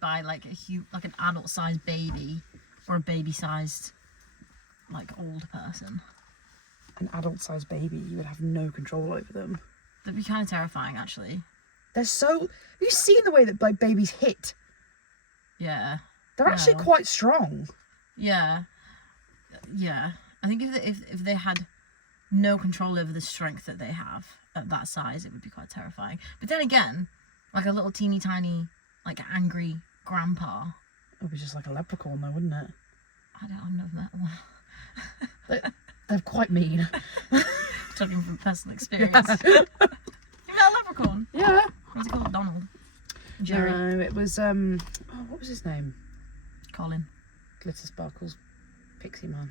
by like like an adult-sized baby or a baby-sized like old person. An adult-sized baby, you would have no control over them. That'd be kind of terrifying, actually. They're so... Have you seen the way that like babies hit? Yeah. They're actually quite strong. Yeah. Yeah. I think if they had no control over the strength that they have at that size, it would be quite terrifying. But then again, like a little teeny tiny, like angry grandpa. It would be just like a leprechaun though, wouldn't it? I've never met one. They're quite mean. Talking from personal experience. You met a leprechaun? Yeah. What's it called? Donald? Jerry? No, it was, what was his name? Colin. Glitter Sparkles Pixie Man.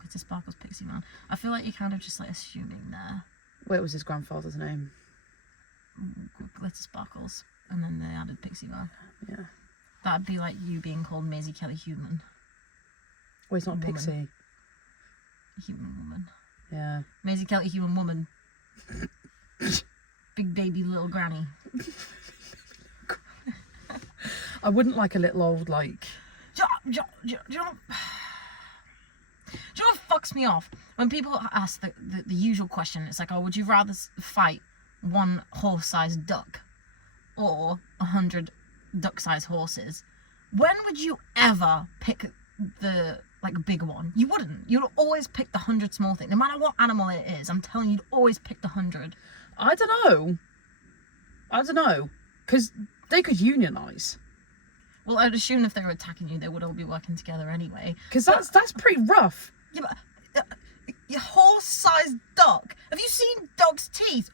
Glitter Sparkles Pixie Man. I feel like you're kind of just like assuming there. What was his grandfather's name? Glitter Sparkles. And then they added Pixie Man. Yeah. That'd be like you being called Maisie Kelly Human. Well, he's not a pixie. Human woman. Yeah. Maisie Kelly Human Woman. Big baby little granny. I wouldn't like a little old, like... Do you know what fucks me off? When people ask the usual question, it's like, oh, would you rather fight one horse-sized duck or 100 duck-sized horses? When would you ever pick the big one? You wouldn't. You'd always pick the 100 small thing. No matter what animal it is, I'm telling you, you'd always pick the 100. I don't know. Because they could unionize. Well, I'd assume if they were attacking you, they would all be working together anyway. Because that's pretty rough. Yeah, but your horse-sized duck. Have you seen dogs' teeth?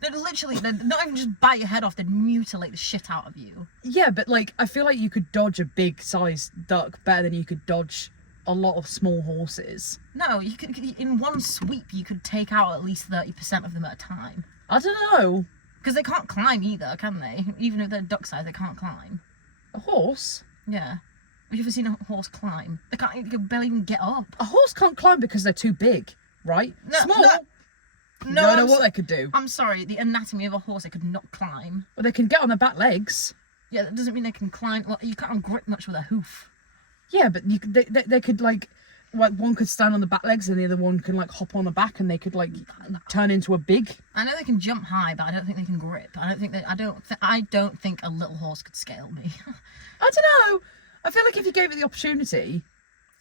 They'd not even just bite your head off, they'd mutilate the shit out of you. Yeah, but like, I feel like you could dodge a big-sized duck better than you could dodge a lot of small horses. No, you could, in one sweep, you could take out at least 30% of them at a time. I don't know. Because they can't climb either, can they? Even if they're duck-sized, they can't climb. A horse? Yeah. Have you ever seen a horse climb? They can barely even get up. A horse can't climb because they're too big, right? No, Small. No, you don't know what they could do. I'm sorry, the anatomy of a horse, they could not climb. Well, they can get on their back legs. Yeah, that doesn't mean they can climb. Well, you can't grip much with a hoof. Yeah, but they could like one could stand on the back legs and the other one can like hop on the back and they could like turn into a big. I know they can jump high, but I don't think they can grip. I don't think a little horse could scale me. I don't know. I feel like if you gave it the opportunity,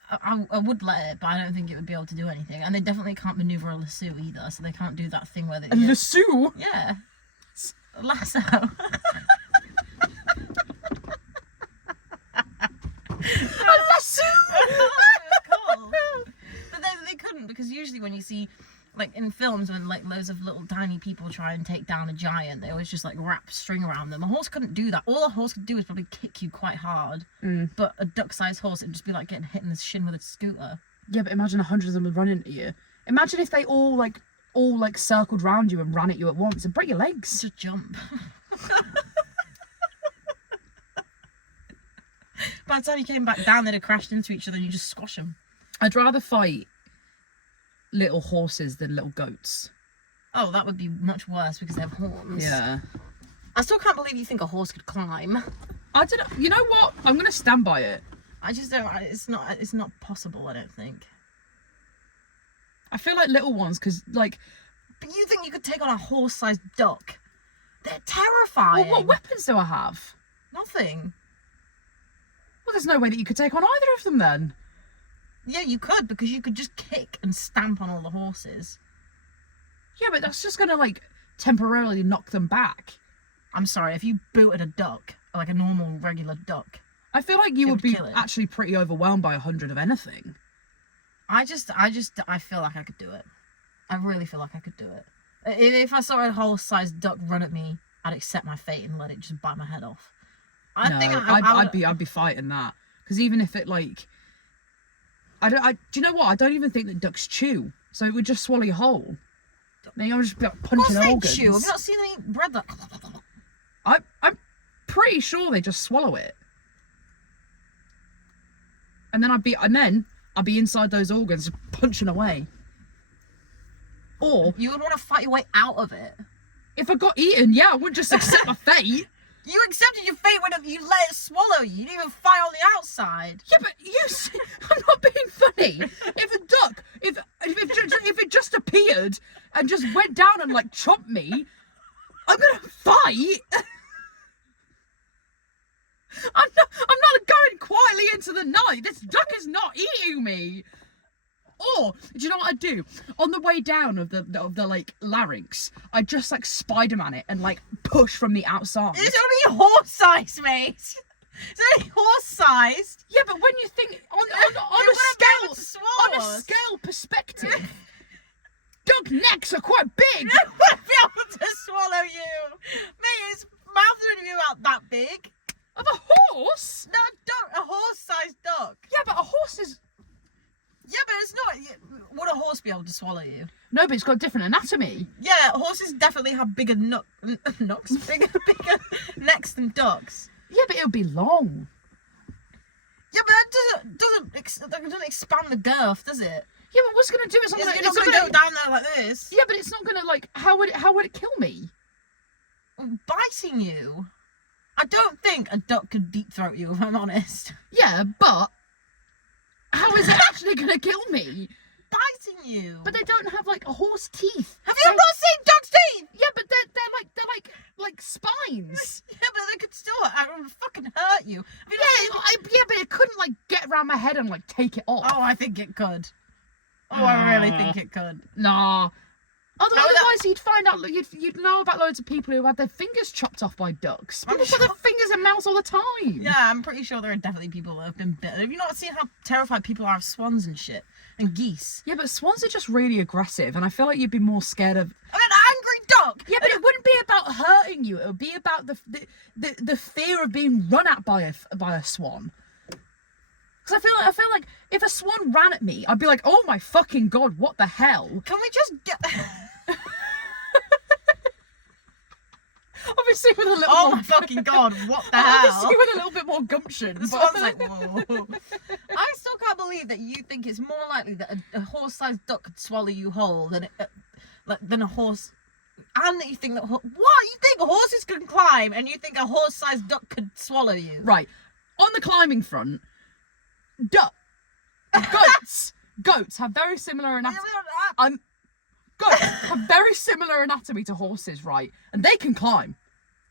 I would let it, but I don't think it would be able to do anything. And they definitely can't maneuver a lasso either, so they can't do that thing where they... A lasso? Yeah. A lasso. A lasso! Cool. But they couldn't, because usually when you see, like in films, when like loads of little tiny people try and take down a giant, they always just like wrap string around them. A horse couldn't do that. All a horse could do is probably kick you quite hard. But a duck-sized horse, it'd just be like getting hit in the shin with a scooter. Yeah, but imagine 100 of them would run into you. Imagine if they all circled round you and ran at you at once and break your legs. Just jump. By the time you came back down, they'd have crashed into each other and you just squash them. I'd rather fight little horses than little goats. Oh, that would be much worse because they have horns. Yeah. I still can't believe you think a horse could climb. I don't know. You know what? I'm going to stand by it. I just don't... It's not possible, I don't think. I feel like little ones, because, like... But you think you could take on a horse-sized duck? They're terrifying. Well, what weapons do I have? Nothing. Well, there's no way that you could take on either of them, then. Yeah, you could, because you could just kick and stamp on all the horses. Yeah, but that's just going to, like, temporarily knock them back. I'm sorry, if you booted a duck, like a normal, regular duck... I feel like you would be actually pretty overwhelmed by 100 of anything. I feel like I could do it. I really feel like I could do it. If I saw a horse-sized duck run at me, I'd accept my fate and let it just bite my head off. I'd be fighting that. Because even if it, like... do you know what? I don't even think that ducks chew. So it would just swallow your whole. Then you'll just be like punching organs. Of course they chew. Have you not seen them eat bread that... I'm pretty sure they just swallow it. And then I'd be inside those organs just punching away. Or... You would want to fight your way out of it. If I got eaten, yeah, I wouldn't just accept my fate. You accepted your fate when you let it swallow you. You didn't even fight on the outside. Yeah, but I'm not being funny. If a duck, if it just appeared and just went down and like chopped me, I'm gonna fight. I'm not going quietly into the night. This duck is not eating me. Or do you know what I'd do? On the way down of the like larynx, I'd just like Spider-Man it and like push from the outside. It's only horse-sized, mate. It's only horse-sized. Yeah, but when you think on a scale perspective, duck necks are quite big. It wouldn't be able to swallow you, mate. Its mouth wouldn't be about that big. Of a horse? No, a horse-sized duck. Yeah, but a horse is. Yeah, but it's not. Would a horse be able to swallow you? No, but it's got different anatomy. Yeah, horses definitely have bigger bigger necks than ducks. Yeah, but it'll be long. Yeah, but it doesn't expand the girth, does it? Yeah, but what's it gonna do? It's not gonna go down there like this. Yeah, but it's not gonna like. How would it kill me? Biting you. I don't think a duck could deep throat you, if I'm honest. Yeah, but how is it actually gonna kill me? Biting you. But they don't have like horse teeth. Have you not seen duck's teeth? Yeah, but they're like spines. Yeah, but they could still fucking hurt you. Yeah, but it couldn't like get around my head and like take it off. Oh, I think it could. Oh, I really think it could. Nah. Otherwise, you'd find out. You'd know about loads of people who had their fingers chopped off by ducks. People put their fingers in mouths all the time. Yeah, I'm pretty sure there are definitely people that have been bitten. Have you not seen how terrified people are of swans and shit and geese? Yeah, but swans are just really aggressive, and I feel like you'd be more scared of an angry duck. Yeah, but it wouldn't be about hurting you. It would be about the fear of being run at by a swan. Because I feel like if a swan ran at me, I'd be like, oh my fucking god, what the hell? Can we just get? Obviously with a little. Oh my fucking god, what the hell? Obviously with a little bit more gumption. The swan's like, whoa. I still can't believe that you think it's more likely that a horse-sized duck could swallow you whole than a horse. And that you think that what? You think horses can climb, and you think a horse-sized duck could swallow you? Right. On the climbing front. Goats have very similar anatomy. Goats have very similar anatomy to horses, right? And they can climb.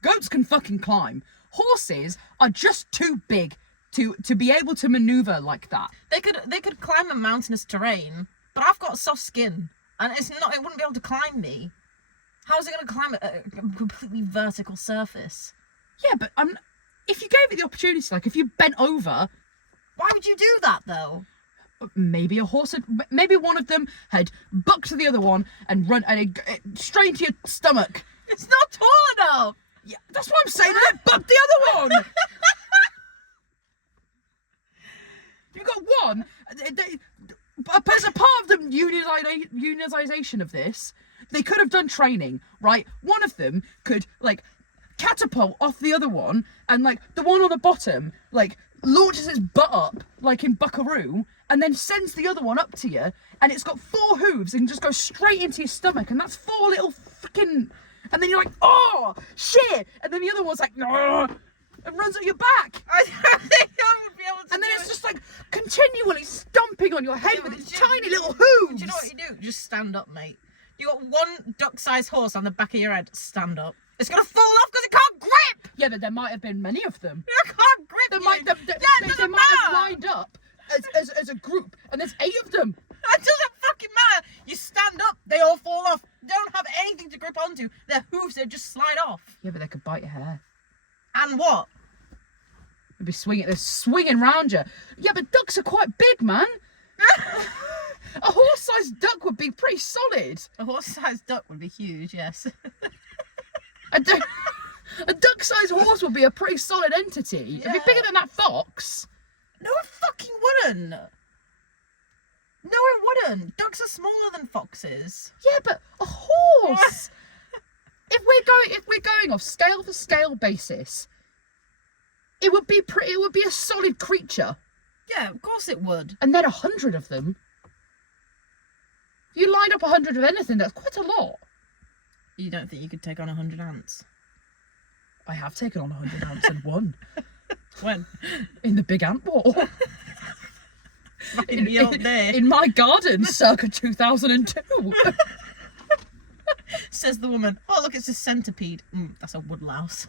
Goats can fucking climb. Horses are just too big to be able to maneuver like that. They could climb a mountainous terrain, but I've got soft skin, and it wouldn't be able to climb me. How is it going to climb a completely vertical surface? Yeah, but if you gave it the opportunity, like if you bent over. Why would you do that, though? Maybe maybe one of them had bucked to the other one and run straight into your stomach. It's not tall enough. Yeah, that's what I'm saying. And it bucked the other one. You got one. As a part of the unionization of this, they could have done training, right? One of them could like catapult off the other one, and like the one on the bottom, like launches its butt up like in Buckaroo, and then sends the other one up to you, and it's got 4 hooves and just goes straight into your stomach, and that's 4 little fucking. And then you're like, oh shit! And then the other one's like, no, and runs at your back. I don't think I would be able to. And then it's just like continually stomping on your head with its tiny little hooves. Do you know what you do? Just stand up, mate. You got one duck-sized horse on the back of your head. Stand up. It's gonna fall off because it can't grip. Yeah, but there might have been many of them. It can't grip. They might have lined up as a group, and there's 8 of them. That doesn't fucking matter. You stand up, they all fall off. They don't have anything to grip onto. Their hooves, they just slide off. Yeah, but they could bite your hair. And what? They'd be swinging round you. Yeah, but ducks are quite big, man. A horse-sized duck would be pretty solid. A horse-sized duck would be huge, yes. A duck-sized horse would be a pretty solid entity. Yeah. It'd be bigger than that fox. No, it fucking wouldn't. No, it wouldn't. Ducks are smaller than foxes. Yeah, but a horse. If we're going off scale for scale basis, it would be a solid creature. Yeah, of course it would. And then 100 of them. If you lined up 100 of anything, that's quite a lot. You don't think you could take on 100 ants? I have taken on 100 ants and won. When? In the big ant war. In my garden, circa 2002. Says the woman. Oh, look, it's a centipede. That's a woodlouse.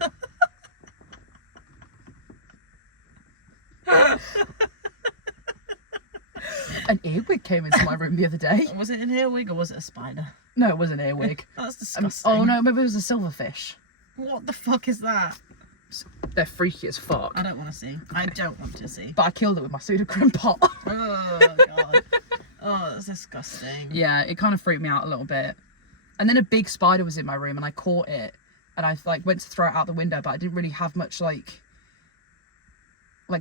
An earwig came into my room the other day. Was it an earwig or was it a spider? No, it was an earwig. That's disgusting. Oh no, maybe it was a silverfish. What the fuck is that? They're freaky as fuck. I don't want to see. Okay. I don't want to see. But I killed it with my pseudocrim pot. Oh god. Oh, that's disgusting. Yeah, it kind of freaked me out a little bit. And then a big spider was in my room and I caught it and I like went to throw it out the window, but I didn't really have much like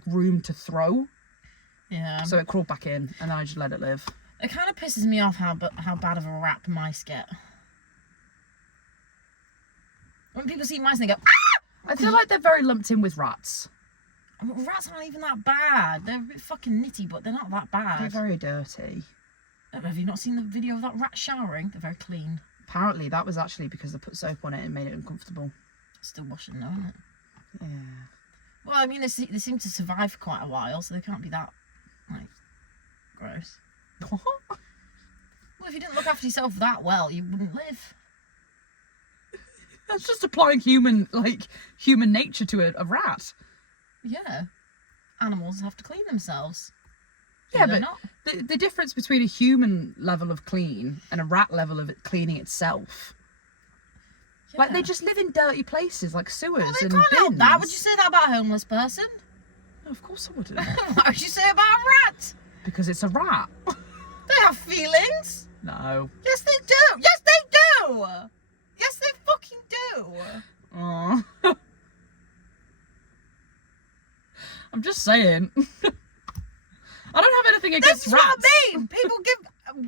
room to throw. Yeah. So it crawled back in and then I just let it live. It kind of pisses me off how bad of a rap mice get. When people see mice, they go, ah! I feel like they're very lumped in with rats. Rats aren't even that bad. They're a bit fucking nitty, but they're not that bad. They're very dirty. Have you not seen the video of that rat showering? They're very clean. Apparently that was actually because they put soap on it and made it uncomfortable. Still washing though, isn't it? Yeah. Well, I mean, they seem to survive for quite a while, so they can't be that, like, gross. What? Well, if you didn't look after yourself that well, you wouldn't live. That's just applying human nature to a rat. Yeah. Animals have to clean themselves. Yeah, but the difference between a human level of clean and a rat level of it cleaning itself. Yeah. Like, they just live in dirty places, like sewers and can't bins. Help that. Would you say that about a homeless person? No, of course I wouldn't. Why would you say about a rat? Because it's a rat. They have feelings. No. Yes, they do. Yes, they do. Yes, they fucking do. Aww. I'm just saying. I don't have anything against rats. That's what I mean. People give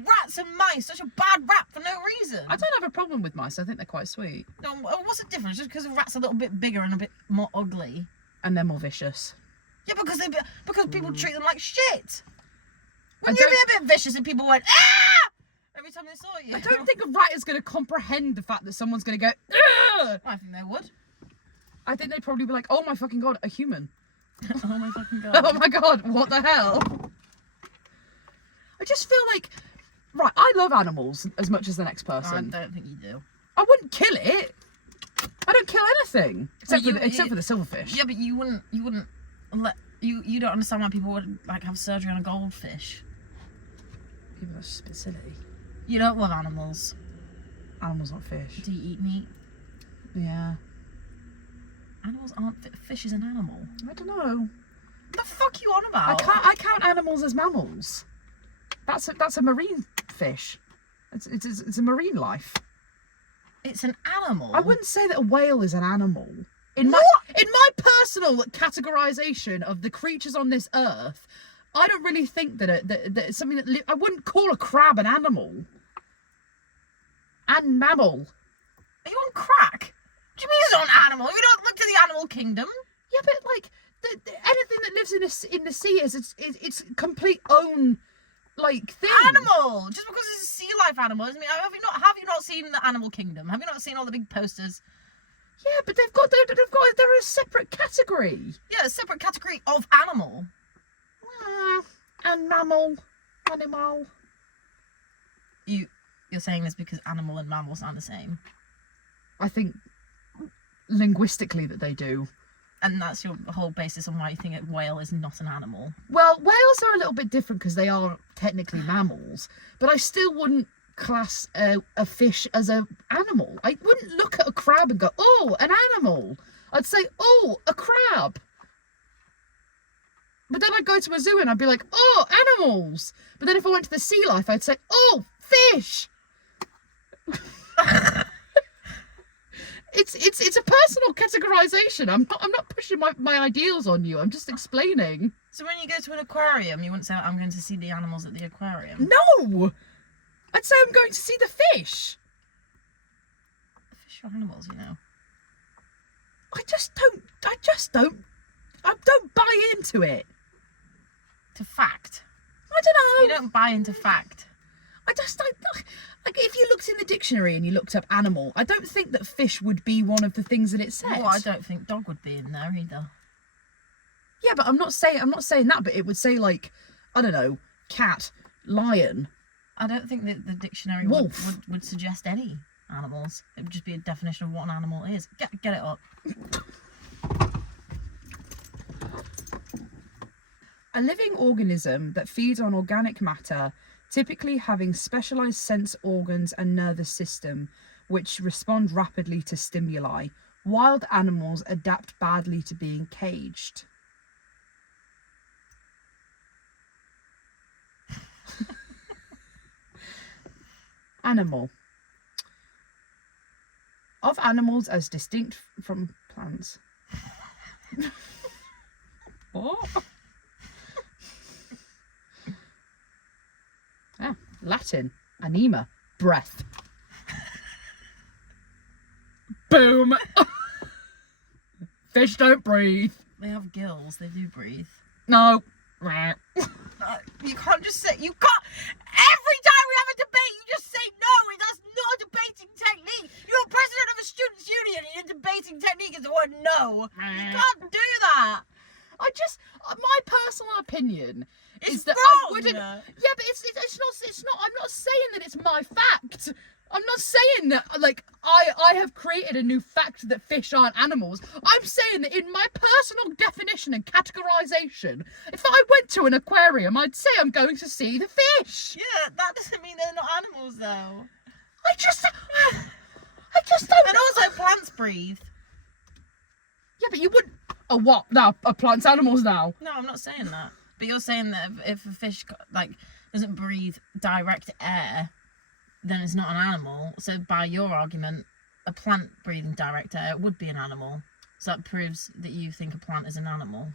rats and mice such a bad rap for no reason. I don't have a problem with mice. I think they're quite sweet. No, what's the difference? Just because a rat's a little bit bigger and a bit more ugly. And they're more vicious. Yeah, because people treat them like shit. Wouldn't you be a bit vicious if people went, ah! Every time they saw you? I don't think a rat is going to comprehend the fact that someone's going to go, ugh! I think they would. I think they'd probably be like, oh my fucking god, a human. Oh my fucking god. Oh my god, what the hell? I just feel like, right, I love animals as much as the next person. I don't think you do. I wouldn't kill it. I don't kill anything except for the silverfish. Yeah, but you wouldn't let you don't understand why people would like have surgery on a goldfish. People are just a bit silly. You don't love animals. Animals aren't fish. Do you eat meat? Yeah. Animals aren't fish is an animal. I don't know. What the fuck are you on about? I count animals as mammals. That's a marine fish. It's a marine life. It's an animal. I wouldn't say that a whale is an animal. In my personal categorization of the creatures on this earth, I don't really think that it's something that I wouldn't call a crab an animal. And mammal. Are you on crack? What do you mean it's not an animal? You don't look to the animal kingdom. Yeah, but like anything that lives in the sea is its complete own like thing. Animal. Just because it's a sea life animal doesn't mean have you not seen the animal kingdom? Have you not seen all the big posters? Yeah, but they're a separate category. Yeah, a separate category of animal. And mammal, animal. You're saying this because animal and mammals aren't the same. I think linguistically that they do. And that's your whole basis on why you think a whale is not an animal. Well, whales are a little bit different because they are technically mammals, but I still wouldn't class a fish as an animal. I wouldn't look at a crab and go, oh, an animal. I'd say, oh, a crab. But then I'd go to a zoo and I'd be like, oh, animals. But then if I went to the sea life, I'd say, oh, fish. It's a personal categorization. I'm not pushing my ideals on you. I'm just explaining. So when you go to an aquarium, you wouldn't say, I'm going to see the animals at the aquarium? No! I'd say I'm going to see the fish. Fish are animals, you know. I don't buy into it. To fact. I don't know. You don't buy into fact. Like if you looked in the dictionary and you looked up animal, I don't think that fish would be one of the things that it said. Well, I don't think dog would be in there either. Yeah, but I'm not saying that, but it would say like, I don't know, cat, lion. I don't think that the dictionary would suggest any animals. It would just be a definition of what an animal is. Get it up. A living organism that feeds on organic matter, typically having specialized sense organs and nervous system, which respond rapidly to stimuli. Wild animals adapt badly to being caged. Animal. Of animals as distinct from plants. What? Latin, anima, breath. Boom. Fish don't breathe. They have gills. They do breathe. No. You can't just say, you can't, every time we have a debate, you just say no, that's not a debating technique. You're president of a students' union and your debating technique is the word no. You can't do that. My personal opinion is that wrong. I wouldn't. Yeah, but it's not. I'm not saying that it's my fact. I'm not saying that like I have created a new fact that fish aren't animals. I'm saying that in my personal definition and categorization, if I went to an aquarium, I'd say I'm going to see the fish. Yeah, that doesn't mean they're not animals though. I just don't. And also plants breathe. Yeah, but you wouldn't. Oh, what? Now, are plants animals now? No, I'm not saying that. But you're saying that if a fish like doesn't breathe direct air, then it's not an animal. So by your argument, a plant breathing direct air would be an animal. So that proves that you think a plant is an animal.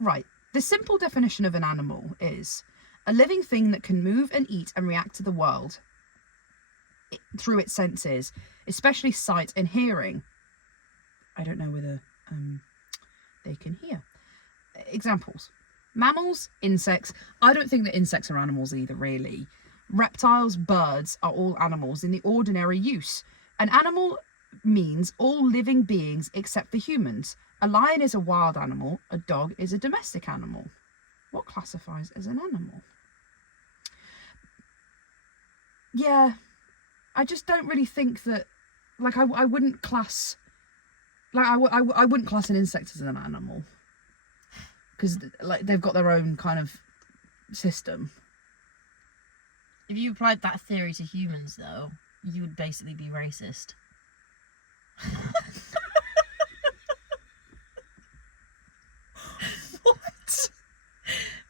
Right. The simple definition of an animal is a living thing that can move and eat and react to the world through its senses, especially sight and hearing. I don't know whether they can hear. Examples. Mammals, insects. I don't think that insects are animals either, really. Reptiles, birds are all animals in the ordinary use. An animal means all living beings except the humans. A lion is a wild animal. A dog is a domestic animal. What classifies as an animal? Yeah, I just don't really think that, like, I wouldn't class, like, I wouldn't class an insect as an animal. Because, like, they've got their own kind of system. If you applied that theory to humans, though, you would basically be racist. What?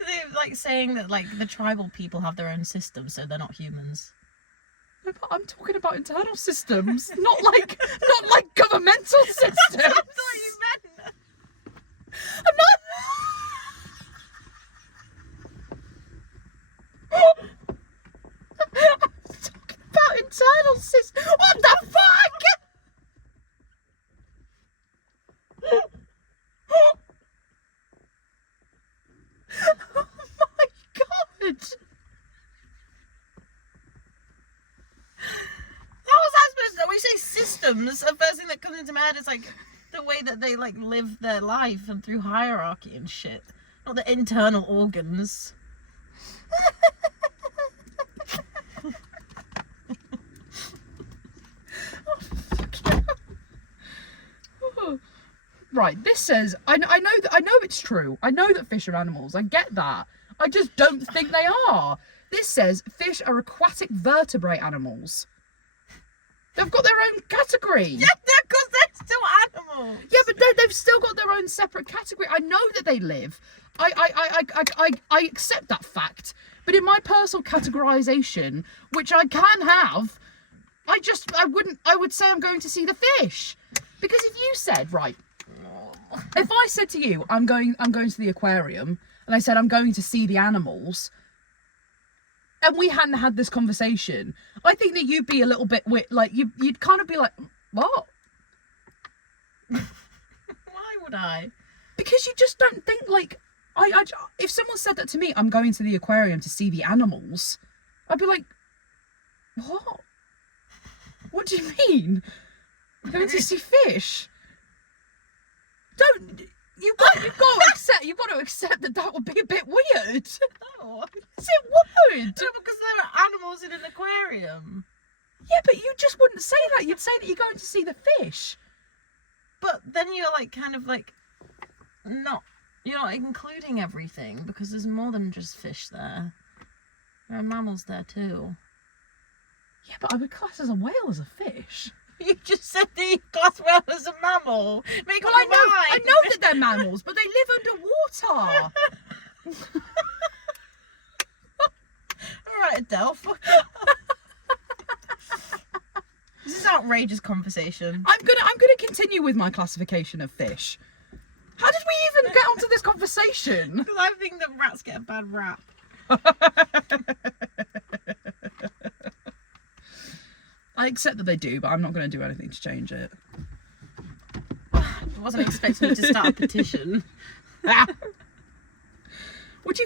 They're like saying that like the tribal people have their own system, so they're not humans. No, but I'm talking about internal systems, not like governmental systems. That's what you meant. I'm not. I'm talking about internal systems. What the fuck? Oh my god! How was that supposed to know? When you say systems, the first thing that comes into my head is like the way that they like live their life and through hierarchy and shit. Not the internal organs. Right, this says I know it's true. I know that fish are animals. I get that. I just don't think they are. This says fish are aquatic vertebrate animals. They've got their own category. Yeah, because they're still animals. Yeah, but they've still got their own separate category. I know that they live. I accept that fact. But in my personal categorization, which I can have, I would say I'm going to see the fish. Because if you said, right, if I said to you, I'm going to the aquarium, and I said I'm going to see the animals, and we hadn't had this conversation, I think that you'd be a little bit like you'd kind of be like, what? Why would I? Because you just don't think like if someone said that to me, I'm going to the aquarium to see the animals, I'd be like, What? What do you mean? Going to see fish? Don't. You've got to accept that would be a bit weird. No. Yes, it would. No, because there are animals in an aquarium. Yeah, but you just wouldn't say that. You'd say that you're going to see the fish. But then you're like kind of like you're not including everything because there's more than just fish there. There are mammals there too. Yeah, but I would class as a whale as a fish. You just said the glass whale is a mammal. Make up Well, your mind. I know that they're mammals, but they live underwater. All right, Adele. Fuck. This is outrageous conversation. I'm gonna continue with my classification of fish. How did we even get onto this conversation? Because I think that rats get a bad rap. I accept that they do, but I'm not going to do anything to change it. I wasn't expecting you to start a petition. Would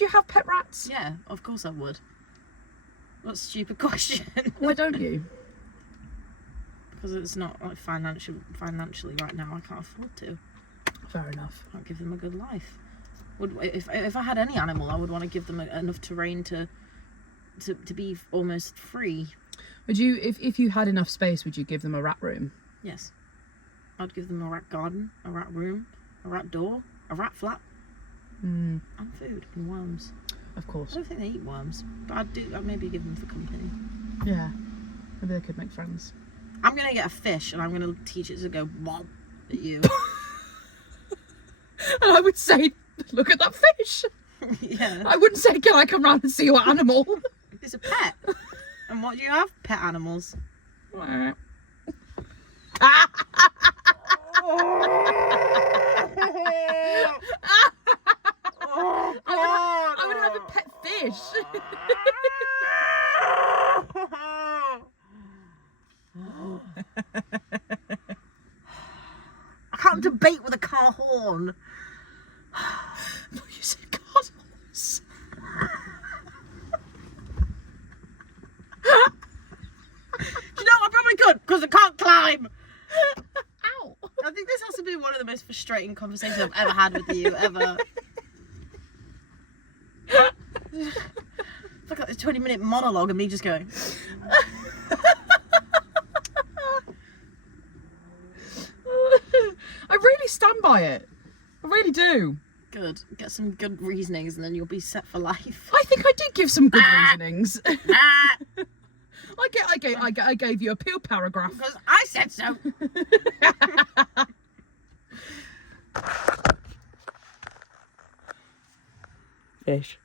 you have pet rats? Yeah, of course I would. What a stupid question. Why don't you? Because it's not like financially right now. I can't afford to. Fair enough. I can't give them a good life. If I had any animal, I would want to give them enough terrain to be almost free. Would you, if you had enough space, would you give them a rat room? Yes. I'd give them a rat garden, a rat room, a rat door, a rat flat, and food and worms. Of course. I don't think they eat worms, but I'd maybe give them for company. Yeah. Maybe they could make friends. I'm gonna get a fish and I'm gonna teach it to go womp at you. And I would say, look at that fish. Yeah. I wouldn't say, can I come round and see your animal? It's a pet. And what do you have? Pet animals. Oh, God. I would have a pet fish. I can't debate with a car horn. No, you said cardinals. Do you know I probably could because I can't climb. Ow. I think this has to be one of the most frustrating conversations I've ever had with you, ever. It's like a 20-minute monologue of me just going. I really stand by it. I really do. Good. Get some good reasonings and then you'll be set for life. I think I did give some good reasonings. I gave you a pure paragraph. Because I said so. Fish.